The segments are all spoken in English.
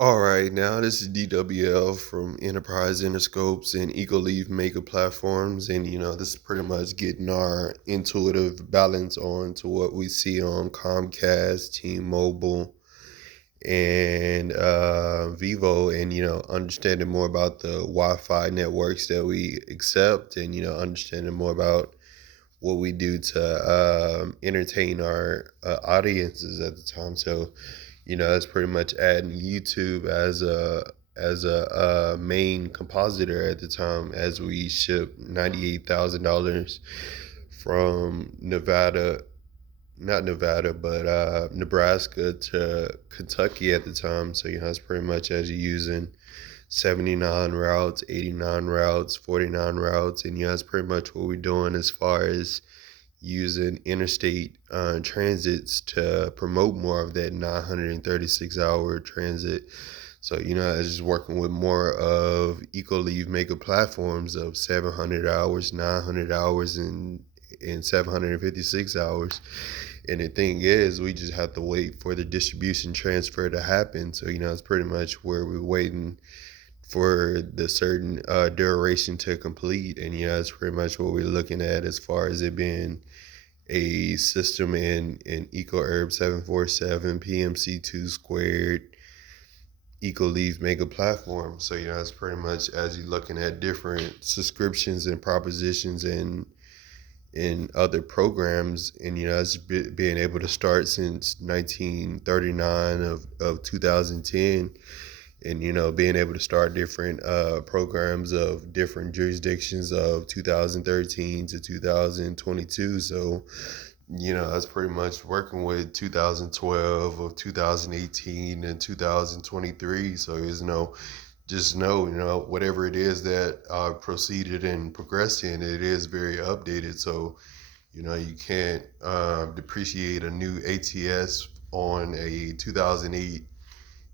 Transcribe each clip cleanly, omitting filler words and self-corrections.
All right, now this is DWL from Enterprise Interscopes and Ecoleaf Maker Platforms, and this is pretty much getting our intuitive balance on to what we see on Comcast, T-Mobile, and Vivo, and understanding more about the Wi-Fi networks that we accept, and understanding more about what we do to entertain our audiences at the time. So, it's pretty much adding YouTube as a main compositor at the time as we ship $98,000 from Nevada, not Nevada, but Nebraska to Kentucky at the time. So, it's pretty much as you're using 79 routes, 89 routes, 49 routes. And, that's pretty much what we're doing as far as using interstate transits to promote more of that 936-hour transit. So, it's just working with more of Ecoleaf Maker platforms of 700 hours, 900 hours, and 756 hours. And the thing is, we just have to wait for the distribution transfer to happen. So, it's pretty much where we're waiting for the certain duration to complete. And, that's pretty much what we're looking at as far as it being a system in EcoHerb 747, PMC2 squared, Ecoleaf Mega Platform. So, it's pretty much as you're looking at different subscriptions and propositions and in other programs, and it's being able to start since 1939 of 2010, and being able to start different programs of different jurisdictions of 2013 to 2022. So that's pretty much working with 2012 of 2018 and 2023. So there's just know, whatever it is that proceeded and progressed in, it is very updated. So, you can't depreciate a new ATS on a 2008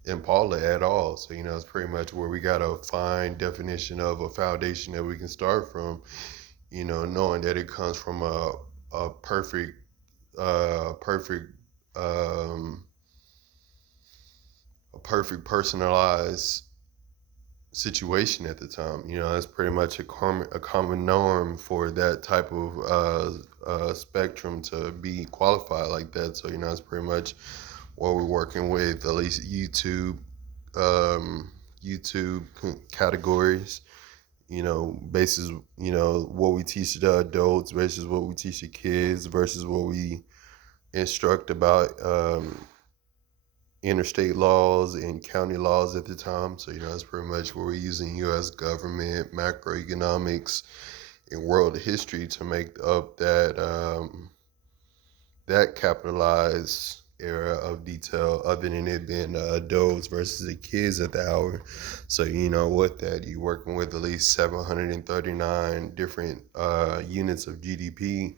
Impala at all. So, it's pretty much where we got a fine definition of a foundation that we can start from, knowing that it comes from a perfect, um, a perfect personalized situation at the time. That's pretty much a common norm for that type of spectrum to be qualified like that. So, it's pretty much what we're working with, at least YouTube categories, basis, what we teach the adults versus what we teach the kids versus what we instruct about interstate laws and county laws at the time. So, that's pretty much where we're using U.S. government, macroeconomics, and world history to make up that capitalized era of detail, other than it being the adults versus the kids at the hour. So, with that, you're working with at least 739 different units of GDP,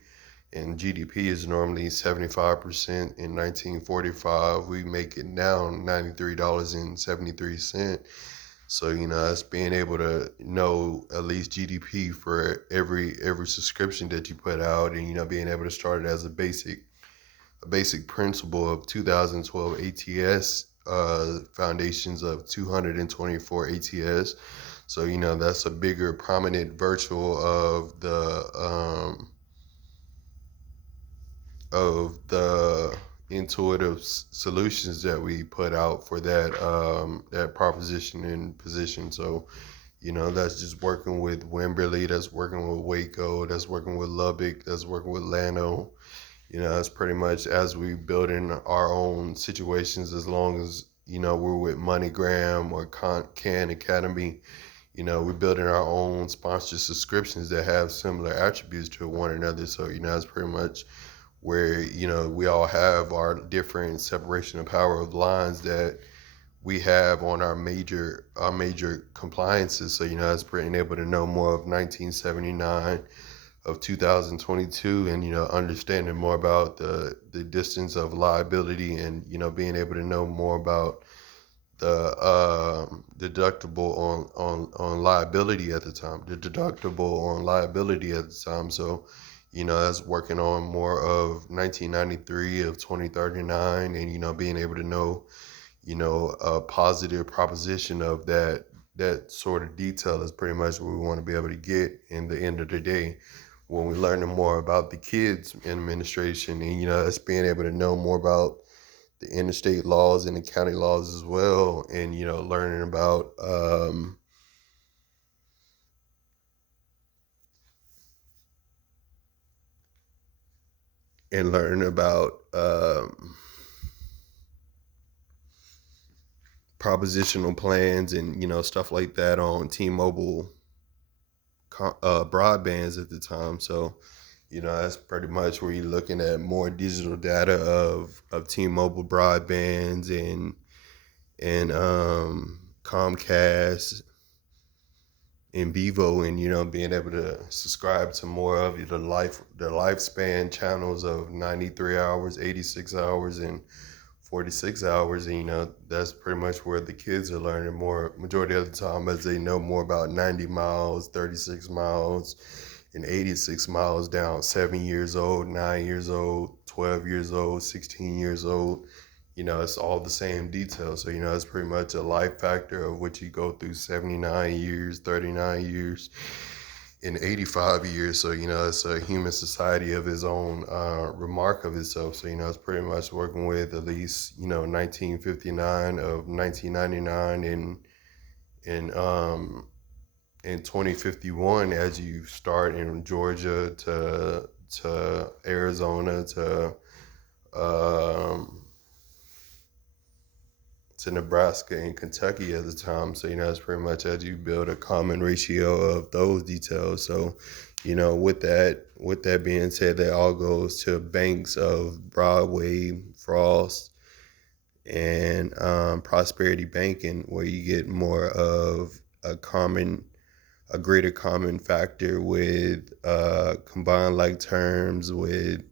and GDP is normally 75%. In 1945, we make it down $93.73. So, us being able to know at least GDP for every subscription that you put out, and being able to start it as a basic principle of 2012 ATS, foundations of 224 ATS. So, that's a bigger prominent virtual of the intuitive solutions that we put out for that proposition and position. So, that's just working with Wimberley, that's working with Waco, that's working with Lubbock, that's working with Llano. That's pretty much as we build in our own situations, as long as, we're with MoneyGram or Khan Academy, we're building our own sponsored subscriptions that have similar attributes to one another. So, that's pretty much where, we all have our different separation of power of lines that we have on our major compliances. So, it's being able to know more of 1979 of 2022, and understanding more about the distance of liability, and being able to know more about the deductible on liability at the time, the deductible on liability at the time. So, that's working on more of 1993 of 2039, and being able to know a positive proposition of that sort of detail is pretty much what we want to be able to get in the end of the day when we're learning more about the kids in administration, and us being able to know more about the interstate laws and the county laws as well, and learning about and learning about propositional plans and stuff like that on T-Mobile broadbands at the time. So that's pretty much where you're looking at more digital data of T-Mobile broadbands and Comcast and Vivo, and being able to subscribe to more of the lifespan channels of 93 hours, 86 hours, and 46 hours. And that's pretty much where the kids are learning more majority of the time, as they know more about 90 miles, 36 miles, and 86 miles down 7 years old, 9 years old, 12 years old, 16 years old. It's all the same details. So it's pretty much a life factor of what you go through 79 years, 39 years, and 85 years. So it's a human society of its own, remark of itself. So it's pretty much working with at least 1959 of 1999 in 2051, as you start in Georgia to Arizona um, to Nebraska and Kentucky at the time. So it's pretty much as you build a common ratio of those details. So with that being said, that all goes to banks of Broadway, Frost, and Prosperity Banking, where you get more of a greater common factor with combined like terms, with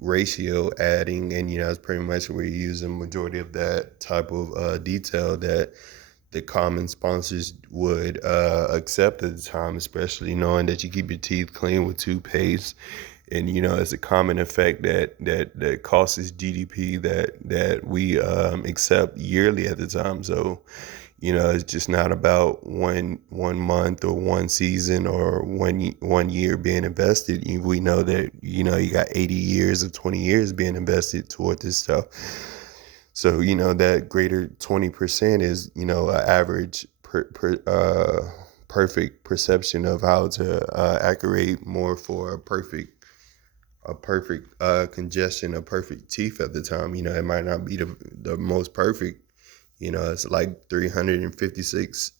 ratio adding, and it's pretty much where you're using majority of that type of detail that the common sponsors would accept at the time, especially knowing that you keep your teeth clean with toothpaste. And it's a common effect that costs GDP that we accept yearly at the time. So it's just not about one month or one season or one year being invested. We know that you got 80 years or 20 years being invested toward this stuff. So that greater 20% is an average perfect perception of how to accurate more for a perfect congestion, a perfect teeth at the time. It might not be the most perfect. It's like 356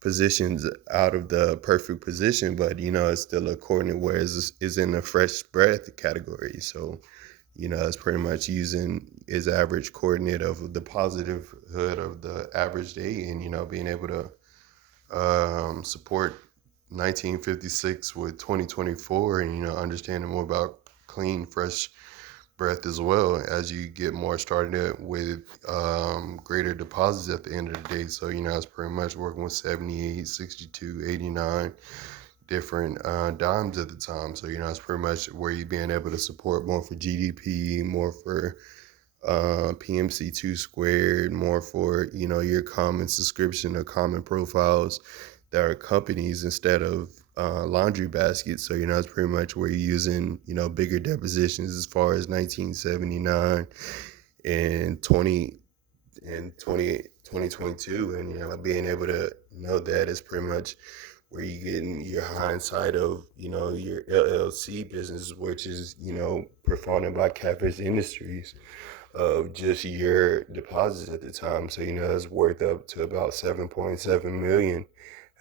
positions out of the perfect position, but it's still a coordinate where it's in the fresh breath category. So it's pretty much using its average coordinate of the positive hood of the average day, and being able to support 1956 with 2024, and understanding more about clean, fresh breath as well, as you get more started with greater deposits at the end of the day. So it's pretty much working with 78, 62, 89 different dimes at the time. So it's pretty much where you're being able to support more for GDP, more for PMC2 squared, more for your common subscription or common profiles that are companies instead of laundry baskets. So it's pretty much where you're using bigger depositions as far as 1979 and 2022, and being able to know that is pretty much where you're getting your hindsight of your LLC business, which is performed by Catfish Industries, of just your deposits at the time. So it's worth up to about 7.7 million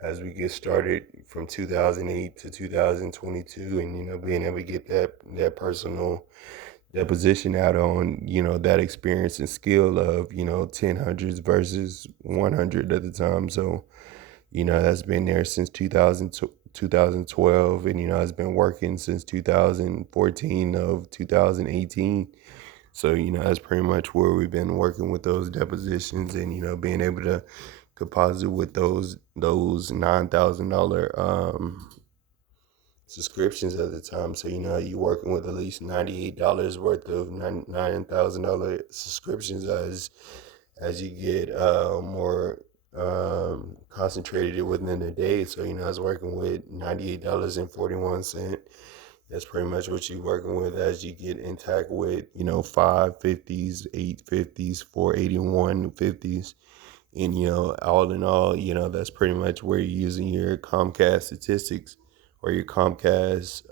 as we get started from 2008 to 2022, and being able to get that personal deposition out on that experience and skill of 10 hundreds versus 100 at the time. So that's been there since 2012, and it's been working since 2014 of 2018. So that's pretty much where we've been working with those depositions, and being able to composite with those $9,000 subscriptions at the time. So, you're working with at least $98 worth of $9,000 subscriptions as you get more concentrated within the day. So, I was working with $98.41. That's pretty much what you're working with as you get intact with, 550s, 850s, 481.50s. And, all in all, that's pretty much where you're using your Comcast statistics or your Comcast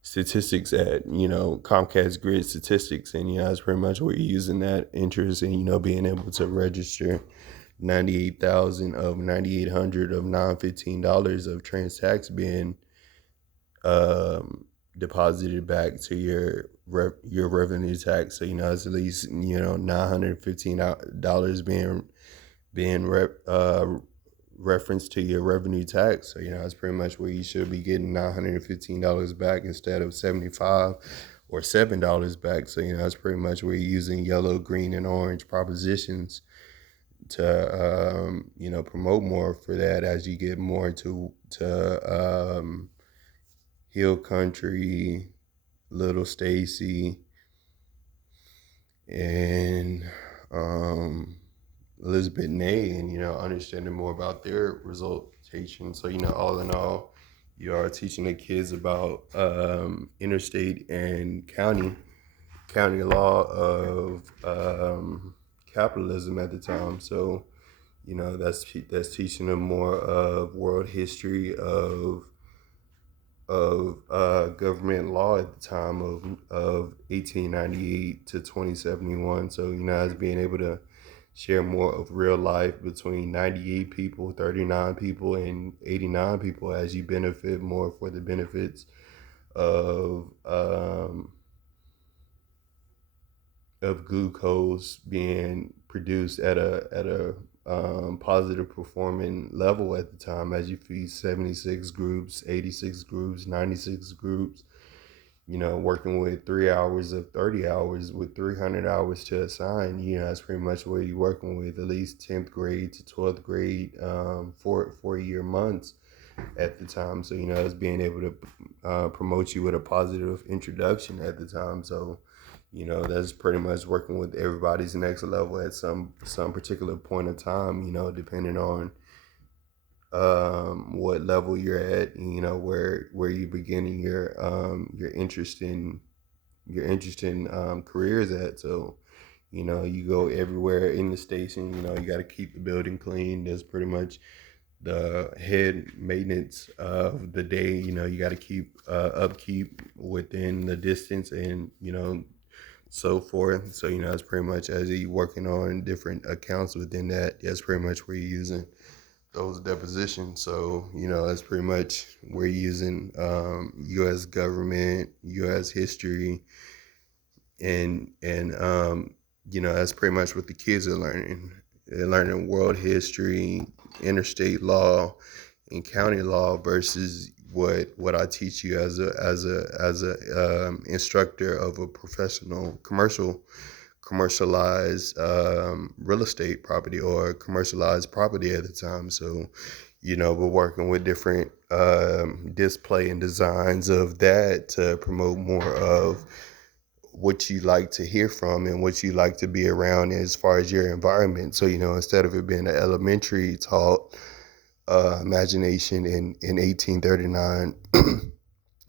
statistics at, Comcast grid statistics. And, that's pretty much where you're using that interest and, being able to register 98,000 of 9,800 of $915 of trans tax being deposited back to your revenue tax. So, it's at least, $915 being reference to your revenue tax. So, it's pretty much where you should be getting $915 back instead of 75 or $7 back. So, it's pretty much where you're using yellow, green, and orange propositions to, promote more for that as you get more to Hill Country, Little Stacy, and Elizabeth Ney, and understanding more about their resultation. So, all in all, you are teaching the kids about interstate and county law of capitalism at the time. So, that's teaching them more of world history of government law at the time of 1898 to 2071. So, as being able to share more of real life between 98 people, 39 people, and 89 people as you benefit more for the benefits of glucose being produced at a positive performing level at the time as you feed 76 groups, 86 groups, 96 groups, working with 3 hours of 30 hours with 300 hours to assign. That's pretty much what you're working with, at least 10th grade to 12th grade, 4-year months at the time. So, it's being able to promote you with a positive introduction at the time. So, that's pretty much working with everybody's next level at some particular point of time, depending on what level you're at, where you're beginning your interest in careers at. So, you go everywhere in the station, you got to keep the building clean. That's pretty much the head maintenance of the day. You got to keep upkeep within the distance and, so forth. So, that's pretty much as you're working on different accounts within that, that's pretty much where you're using those depositions. So, that's pretty much where you're using U.S. government, U.S. history, and that's pretty much what the kids are learning. They're learning world history, interstate law, and county law versus what I teach you as a instructor of a professional commercialized real estate property or commercialized property at the time. So, we're working with different display and designs of that to promote more of what you like to hear from and what you like to be around as far as your environment. So, instead of it being an elementary taught imagination in 1839,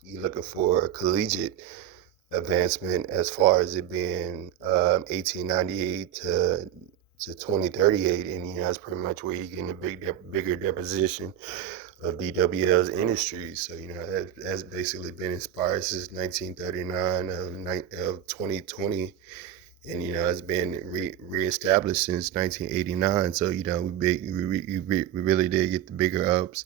you're looking for a collegiate advancement as far as it being 1898 to 2038, and that's pretty much where you're getting a bigger deposition of DWL's industry. So, that has basically been inspired since 1939 of 2020, and it's been reestablished since 1989. So, we really did get the bigger ups,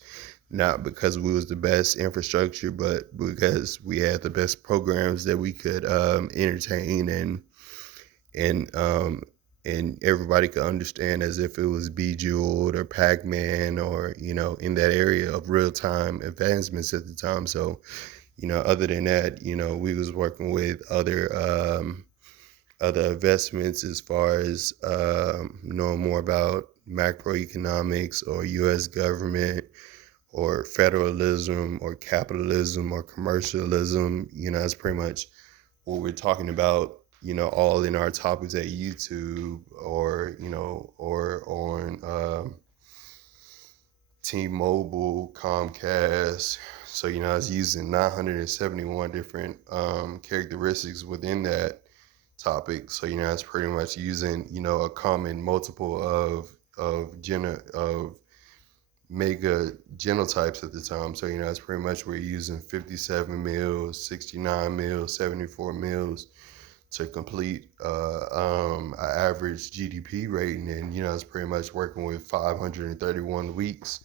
not because we was the best infrastructure, but because we had the best programs that we could entertain and everybody could understand as if it was Bejeweled or Pac-Man or, in that area of real-time advancements at the time. So, other than that, we was working with other investments as far as knowing more about macroeconomics or U.S. government or federalism or capitalism or commercialism. That's pretty much what we're talking about, all in our topics at YouTube or, or on T-Mobile, Comcast. So, I was using 971 different characteristics within that topic. So, it's pretty much using, a common multiple of mega genotypes at the time. So, it's pretty much we're using 57 mils, 69 mils, 74 mils to complete an average GDP rating. And, it's pretty much working with 531 weeks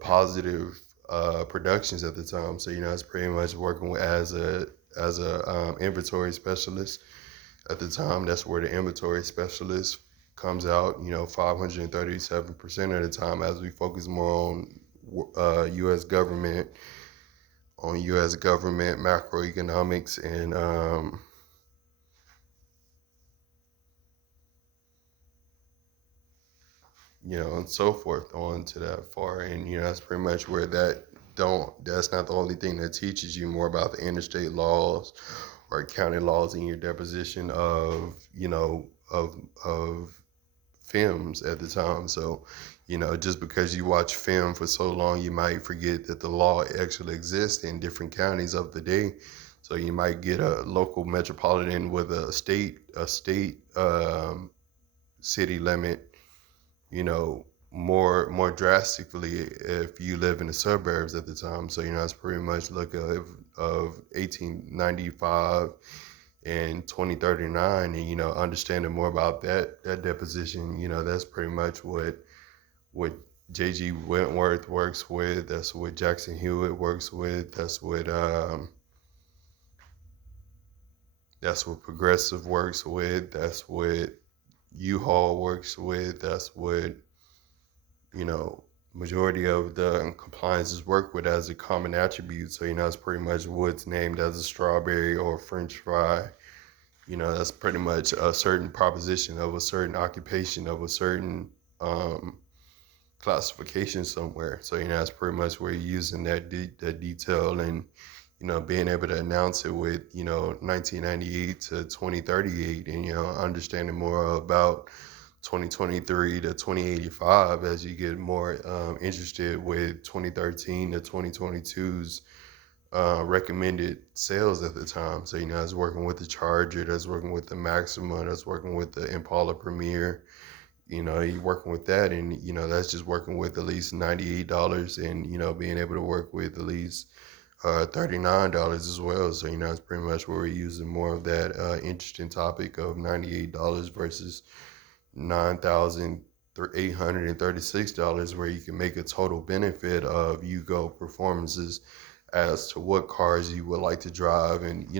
positive productions at the time. So, it's pretty much working with as a inventory specialist at the time. That's where the inventory specialist comes out, 537% of the time, as we focus more on U.S. government, macroeconomics, and so forth on to that far. And, that's pretty much where that's not the only thing that teaches you more about the interstate laws or county laws in your deposition of, of films at the time. So, just because you watch film for so long, you might forget that the law actually exists in different counties of the day. So you might get a local metropolitan with a state city limit, more drastically if you live in the suburbs at the time. So, it's pretty much look of 1895 and 2039, and, understanding more about that deposition, that's pretty much what J.G. Wentworth works with. That's what Jackson Hewitt works with. That's what Progressive works with. That's what U-Haul works with. That's what, majority of the compliances work with as a common attribute. So, it's pretty much what's named as a strawberry or a French fry. That's pretty much a certain proposition of a certain occupation of a certain classification somewhere. So, that's pretty much where you're using that detail and, being able to announce it with, 1998 to 2038 and, understanding more about 2023 to 2085 as you get more interested with 2013 to 2022's recommended sales at the time. So, I was working with the Charger, that's working with the Maxima, that's working with the Impala Premier. You're working with that, and, that's just working with at least $98 and, being able to work with at least $39 as well. So, it's pretty much where we're using more of that interesting topic of $98 versus $9,836, where you can make a total benefit of Yugo performances as to what cars you would like to drive and,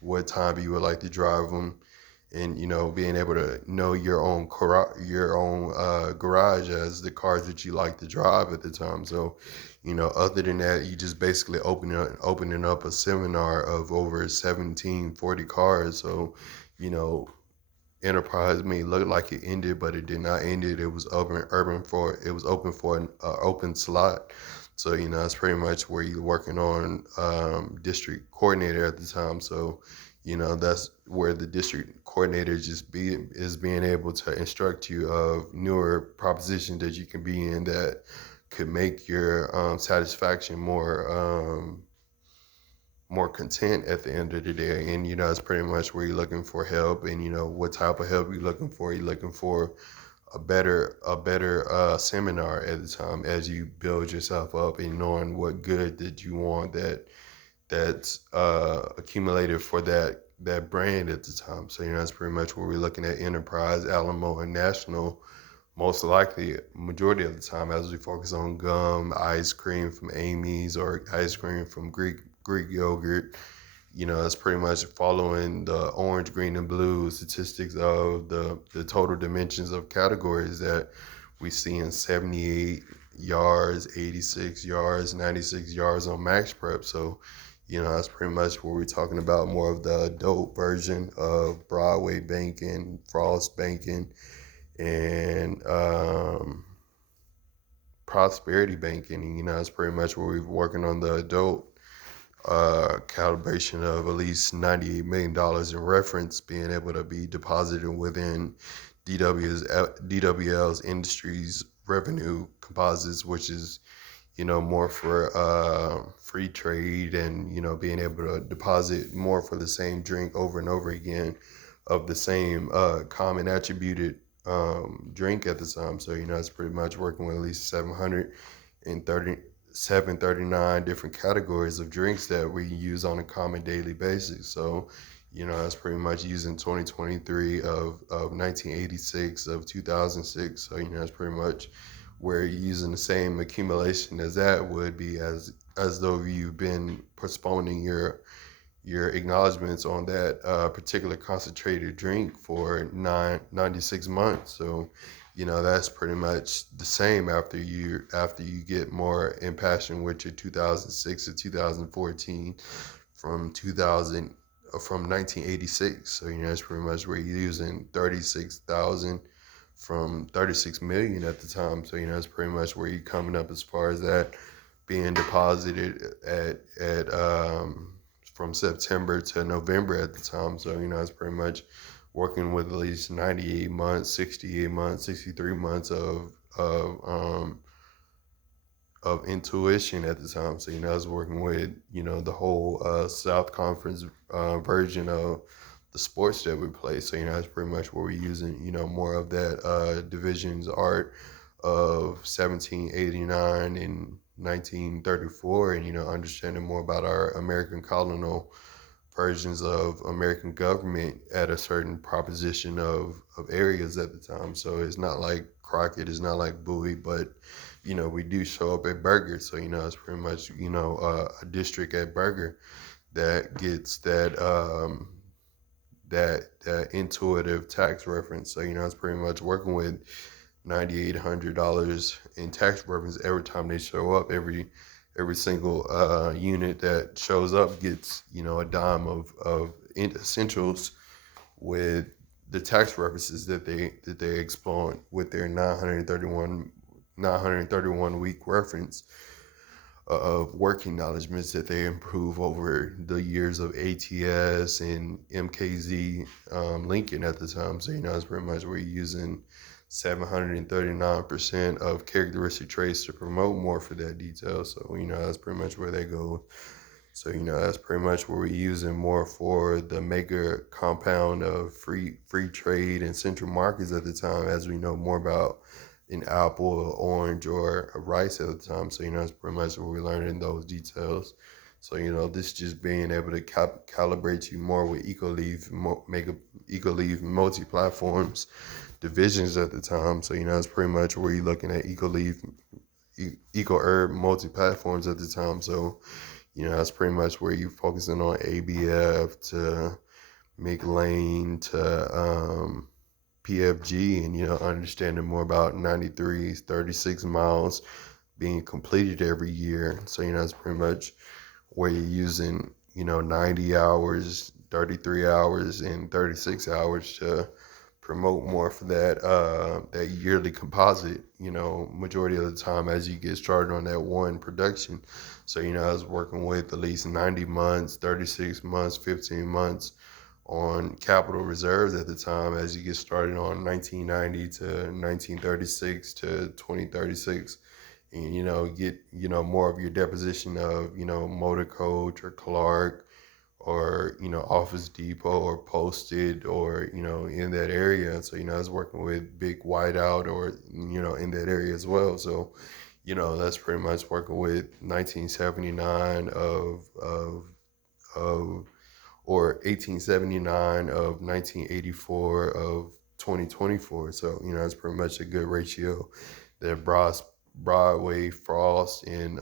what time you would like to drive them. And, being able to know your own garage as the cars that you like to drive at the time. So, other than that, you just basically opening up a seminar of over 1740 cars. So, Enterprise may look like it ended, but it did not end it. It was open for an open slot. So, it's pretty much where you're working on district coordinator at the time. So, that's where the district coordinator is being able to instruct you of newer propositions that you can be in that could make your satisfaction more content at the end of the day. And, it's pretty much where you're looking for help and, what type of help you're looking for. You're looking for a better seminar at the time as you build yourself up and knowing what good that you want that's accumulated for that brand at the time. So, that's pretty much where we're looking at Enterprise, Alamo, and National, most likely majority of the time, as we focus on gum, ice cream from Amy's, or ice cream from Greek yogurt. It's pretty much following the orange, green, and blue statistics of the total dimensions of categories that we see in 78 yards, 86 yards, 96 yards on Max Prep. So, that's pretty much what we're talking about, more of the adult version of Broadway banking, Frost banking, and prosperity banking. And, that's pretty much where we're working on the adult calibration of at least $98 million in reference being able to be deposited within DWL's industries revenue composites, which is, more for free trade and, being able to deposit more for the same drink over and over again of the same common attributed drink at the time. So, it's pretty much working with at least 739 different categories of drinks that we use on a common daily basis. So, that's pretty much using 2023 of 1986 of 2006. So, that's pretty much where you're using the same accumulation as that would be as though you've been postponing your acknowledgments on that particular concentrated drink for 96 months. So, that's pretty much the same after you get more impassioned with your 2006 to 2014 from 1986. So, that's pretty much where you're using 36,000 from 36 million at the time. So, that's pretty much where you're coming up as far as that being deposited at from September to November at the time. So, it's pretty much working with at least 98 months, 68 months, 63 months of intuition at the time. So, I was working with, the whole South Conference version of the sports that we play. So, that's pretty much where we're using, more of that division's art of 1789 and 1934, and, understanding more about our American colonial versions of American government at a certain proposition of areas at the time. So it's not like Crockett, it's not like Bowie, but, we do show up at Burger. So, it's pretty much, a district at Burger that gets that intuitive tax reference. So, it's pretty much working with $9,800 in tax reference every time they show up. Every single unit that shows up gets, a dime of essentials with the tax references that they exploit with their 931 week reference of work acknowledgments that they improve over the years of ATS and MKZ Lincoln at the time. So, it's pretty much where you're using 739% of characteristic traits to promote more for that detail. So, that's pretty much where they go. So, that's pretty much where we're using more for the mega compound of free trade and central markets at the time, as we know more about an apple, or orange, or a rice at the time. So, that's pretty much where we're learning those details. So, this just being able to calibrate you more with Ecoleaf, Ecoleaf multi-platforms divisions at the time. So, it's pretty much where you're looking at Ecoleaf, Eco-Herb multi-platforms at the time. So, that's pretty much where you're focusing on ABF to McLean to PFG, and, understanding more about 93, 36 miles being completed every year. So, that's pretty much where you're using, 90 hours, 33 hours, and 36 hours to promote more for that yearly composite, majority of the time as you get started on that one production. So, I was working with at least 90 months, 36 months, 15 months on capital reserves at the time as you get started on 1990 to 1936 to 2036. And, get, more of your deposition of, Motor Coach or Clark or, Office Depot or Posted or, in that area. So, I was working with Big Whiteout or, in that area as well. So, that's pretty much working with 1979 or 1879 of 1984 of 2024. So, that's pretty much a good ratio that Broadway, Frost, and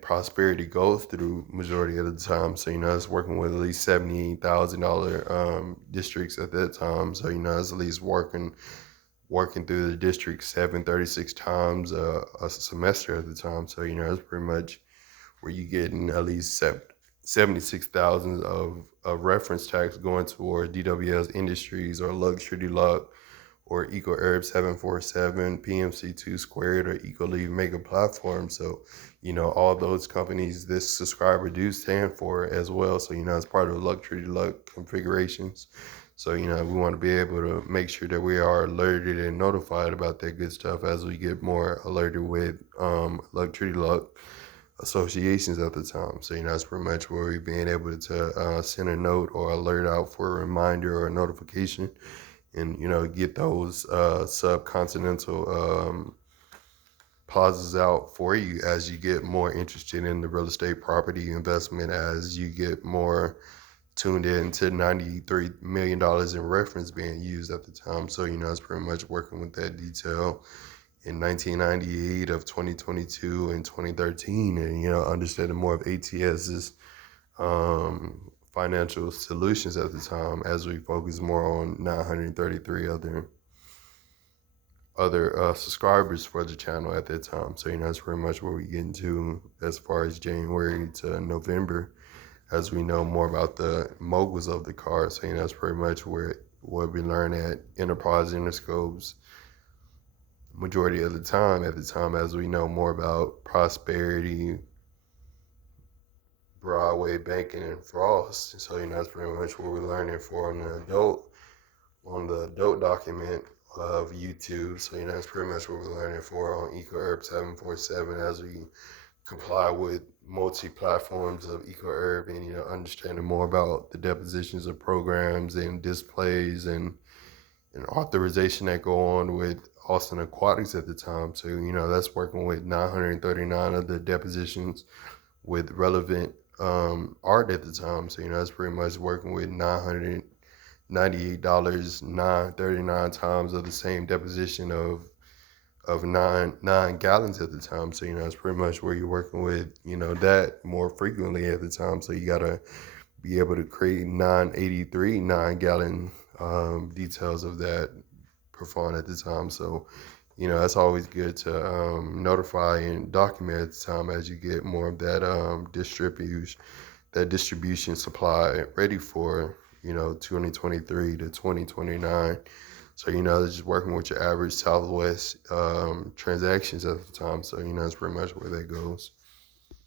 Prosperity goes through majority of the time. So, it's working with at least $78,000 districts at that time. So, it's at least working through the district 736 times a semester at the time. So, it's pretty much where you getting at least 76,000 of reference tax going toward DWS Industries or Luxury Luck or EcoHerb 747, PMC2 Squared, or Ecoleaf Mega Platform. So, all those companies this subscriber do stand for as well. So, it's part of Luxury Luck configurations. So, we want to be able to make sure that we are alerted and notified about that good stuff as we get more alerted with Luxury Luck associations at the time. So, that's pretty much where we've been able to send a note or alert out for a reminder or a notification and, get those subcontinental pauses out for you as you get more interested in the real estate property investment, as you get more tuned in to $93 million in reference being used at the time. So, it's pretty much working with that detail in 1998 of 2022 and 2013, and understanding more of ATS's financial solutions at the time as we focus more on 933 other subscribers for the channel at that time. So that's pretty much where we get into as far as January to November, as we know more about the moguls of the car. So that's pretty much what we learn at Enterprise Interscope's majority of the time at the time, as we know more about Prosperity, Broadway, Banking, and Frost. So that's pretty much what we're learning for on the adult document of YouTube. So that's pretty much what we're learning for on EcoHerb 747 as we comply with multi-platforms of EcoHerb, and understanding more about the depositions of programs and displays and authorization that go on with Austin Aquatics at the time. So that's working with 939 of the depositions with relevant art at the time. So that's pretty much working with $998, 939 times of the same deposition of nine gallons at the time. So it's pretty much where you're working with that more frequently at the time. So you gotta be able to create 983 9-gallon details of that performed at the time. So that's always good to notify and document at the time as you get more of that distribution supply ready for 2023 to 2029. So just working with your average Southwest transactions at the time. So that's pretty much where that goes.